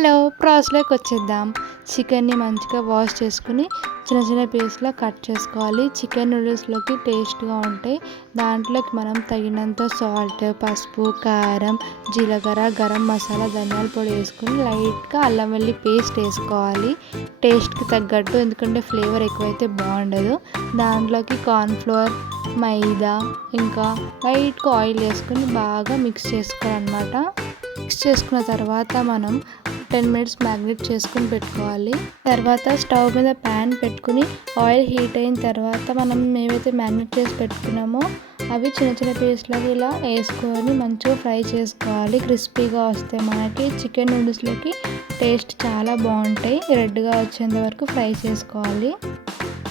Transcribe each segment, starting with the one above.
Hello ప్రాసెస్లోకి వచ్చేద్దాం. చికెన్ని మంచిగా వాష్ చేసుకుని చిన్న చిన్న పీస్లా కట్ చేసుకోవాలి. చికెన్ నూడిల్స్లోకి టేస్ట్గా ఉంటాయి. దాంట్లోకి మనం తగినంత సాల్ట్, పసుపు, కారం, జీలకర్ర, గరం మసాలా, ధనియాల పొడి వేసుకుని లైట్గా అల్లం వెల్లి పేస్ట్ వేసుకోవాలి టేస్ట్కి తగ్గట్టు, ఎందుకంటే ఫ్లేవర్ ఎక్కువైతే బాగుండదు. దాంట్లోకి కార్న్ఫ్లోర్, మైదా ఇంకా లైట్గా ఆయిల్ వేసుకుని బాగా మిక్స్ చేసుకోవాలన్నమాట. మిక్స్ చేసుకున్న తర్వాత మనం 10 minutes మ్యాగ్నేట్ చేసుకుని పెట్టుకోవాలి. తర్వాత స్టవ్ మీద ప్యాన్ పెట్టుకుని ఆయిల్ హీట్ అయిన తర్వాత మనం ఏవైతే మ్యాగ్నేట్ చేసి పెట్టుకున్నామో అవి చిన్న చిన్న పీస్లాగా ఇలా వేసుకొని మంచిగా ఫ్రై చేసుకోవాలి. క్రిస్పీగా వస్తే మనకి చికెన్ నూడిల్స్లోకి టేస్ట్ చాలా బాగుంటాయి. రెడ్గా వచ్చేంత వరకు ఫ్రై చేసుకోవాలి.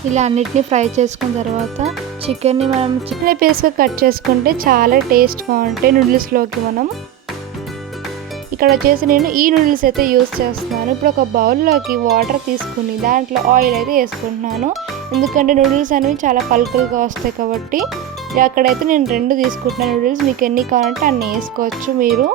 ఇలా అన్నిటిని ఫ్రై చేసుకున్న తర్వాత చికెన్ని మనం చిన్న పీస్గా కట్ చేసుకుంటే చాలా టేస్ట్గా ఉంటాయి నూడిల్స్లోకి. మనం ఇక్కడ వచ్చేసి నేను ఈ నూడిల్స్ అయితే యూస్ చేస్తున్నాను. ఇప్పుడు ఒక బౌల్లోకి వాటర్ తీసుకుని దాంట్లో ఆయిల్ అయితే వేసుకుంటున్నాను, ఎందుకంటే నూడిల్స్ అనేవి చాలా పలుకులుగా వస్తాయి కాబట్టి. అక్కడైతే నేను 2 తీసుకుంటున్నాను నూడిల్స్, మీకు ఎన్ని కావాలంటే అన్ని వేసుకోవచ్చు మీరు.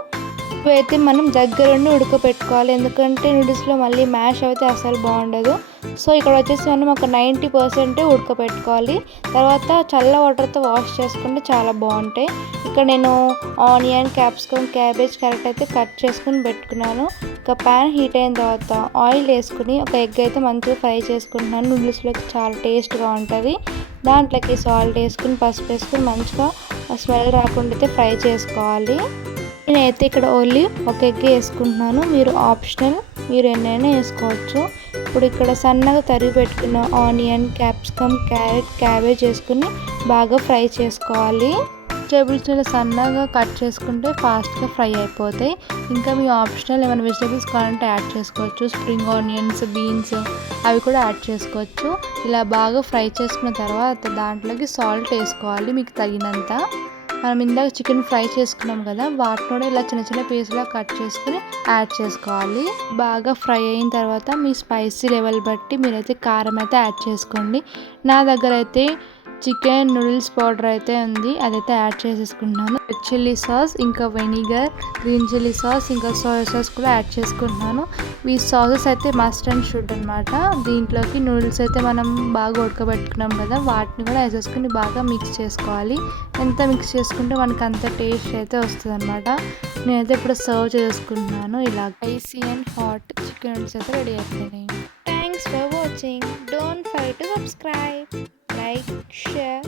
ఇవైతే మనం దగ్గరుండి ఉడకపెట్టుకోవాలి, ఎందుకంటే నూడిల్స్లో మళ్ళీ మ్యాష్ అయితే అసలు బాగుండదు. సో ఇక్కడ వచ్చేసి మనం ఒక 90% ఉడకపెట్టుకోవాలి. తర్వాత చల్ల వాటర్తో వాష్ చేసుకుంటే చాలా బాగుంటాయి. ఇక్కడ నేను ఆనియన్, క్యాప్సికమ్, క్యాబేజ్, క్యారెట్ అయితే కట్ చేసుకుని పెట్టుకున్నాను. ఇక ప్యాన్ హీట్ అయిన తర్వాత ఆయిల్ వేసుకుని ఒక ఎగ్ అయితే మంచిగా ఫ్రై చేసుకుంటున్నాను. నూడిల్స్లోకి చాలా టేస్ట్గా ఉంటుంది. దాంట్లోకి సాల్ట్ వేసుకుని, పసుపు వేసుకుని మంచిగా స్మెల్ రాకుండా అయితే ఫ్రై చేసుకోవాలి. నేనైతే ఇక్కడ ఓన్లీ ఒక ఎగ్ వేసుకుంటున్నాను, మీరు ఆప్షనల్, మీరు ఎన్నైనా వేసుకోవచ్చు. ఇప్పుడు ఇక్కడ సన్నగా తరిగి పెట్టుకున్న ఆనియన్, క్యాప్సికమ్, క్యారెట్, క్యాబేజ్ వేసుకుని బాగా ఫ్రై చేసుకోవాలి. వెజిటేబుల్స్ ఇలా సన్నగా కట్ చేసుకుంటే ఫాస్ట్గా ఫ్రై అయిపోతాయి. ఇంకా మీ ఆప్షనల్ ఏమైనా వెజిటేబుల్స్ కావాలంటే యాడ్ చేసుకోవచ్చు. స్ప్రింగ్ ఆనియన్స్, బీన్స్ అవి కూడా యాడ్ చేసుకోవచ్చు. ఇలా బాగా ఫ్రై చేసుకున్న తర్వాత దాంట్లోకి సాల్ట్ వేసుకోవాలి మీకు తగినంత. మనం ఇందాక చికెన్ ఫ్రై చేసుకున్నాం కదా, వాటిని కూడా ఇలా చిన్న చిన్న పీసులా కట్ చేసుకుని యాడ్ చేసుకోవాలి. బాగా ఫ్రై అయిన తర్వాత మీ స్పైసీ లెవెల్ బట్టి మీరైతే కారం అయితే యాడ్ చేసుకోండి. నా దగ్గర అయితే చికెన్ నూడిల్స్ పౌడర్ అయితే ఉంది, అదైతే యాడ్ చేసేసుకుంటున్నాను. రెడ్ చిల్లీ సాస్, ఇంకా వెనిగర్, గ్రీన్ చిల్లీ సాస్, ఇంకా సోయా సాస్ కూడా యాడ్ చేసుకుంటున్నాను. ఈ సాసెస్ అయితే మస్ట్ అండ్ షుడ్ అనమాట. దీంట్లోకి నూడిల్స్ అయితే మనం బాగా ఉడకబెట్టుకున్నాం కదా, వాటిని కూడా వేసేసుకుని బాగా మిక్స్ చేసుకోవాలి. ఎంత మిక్స్ చేసుకుంటే మనకు అంత టేస్ట్ అయితే వస్తుంది అనమాట. నేనైతే ఇప్పుడు సర్వ్ చేసుకుంటున్నాను. ఇలా spicy and hot chicken noodles అయితే రెడీ అయిపోయినాయి. Thanks for watching. Don't forget to subscribe, like, share